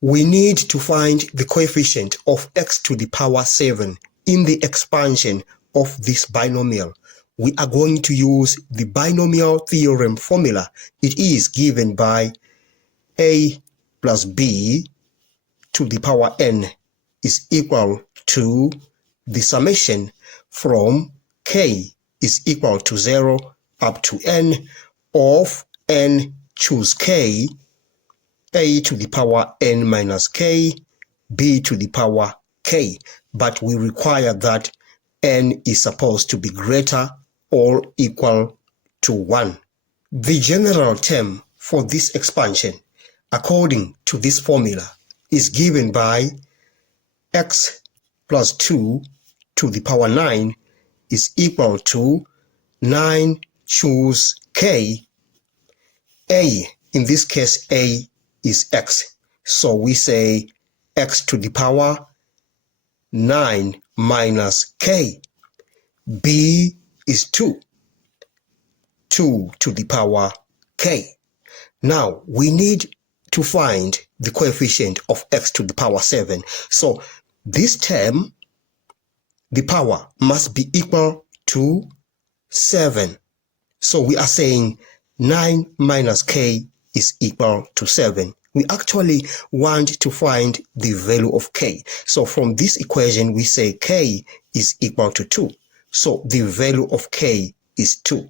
we need to find the coefficient of x to the power 7 in the expansion of this binomial. We are going to use the binomial theorem formula. It is given by a plus b to the power n is equal to the summation from k is equal to 0 up to n of n choose k, a to the power n minus k, b to the power k. But we require that n is supposed to be greater or equal to 1. The general term for this expansion, according to this formula, is given by x plus 2 to the power 9 is equal to 9 choose k. A, in this case, a is x. So we say x to the power 9 minus k. B is 2. 2 to the power k. Now, we need to find the coefficient of x to the power 7. So this term, the power must be equal to 7. So we are saying 9 minus k is equal to 7. We actually want to find the value of k. So from this equation, we say k is equal to 2. So the value of k is 2.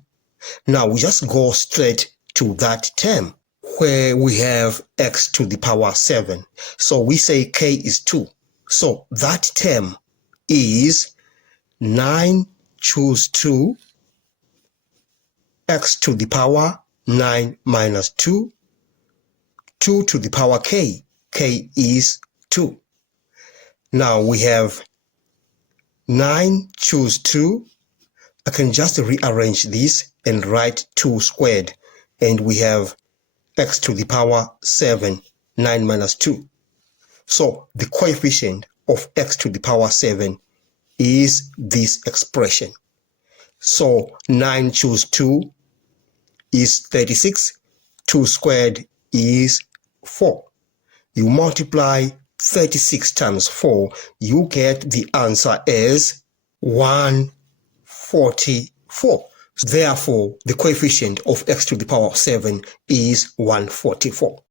Now we just go straight to that term where we have x to the power 7. So we say k is 2. So that term is 9 choose 2 x to the power 9 minus 2, 2 to the power k, k is 2. Now we have 9 choose 2. I can just rearrange this and write 2 squared, and we have x to the power 7, 9 minus 2. So the coefficient of x to the power 7 is this expression. So 9 choose 2 is 36, 2 squared is 4. You multiply 36 times 4, you get the answer as 144. Therefore, the coefficient of x to the power 7 is 144.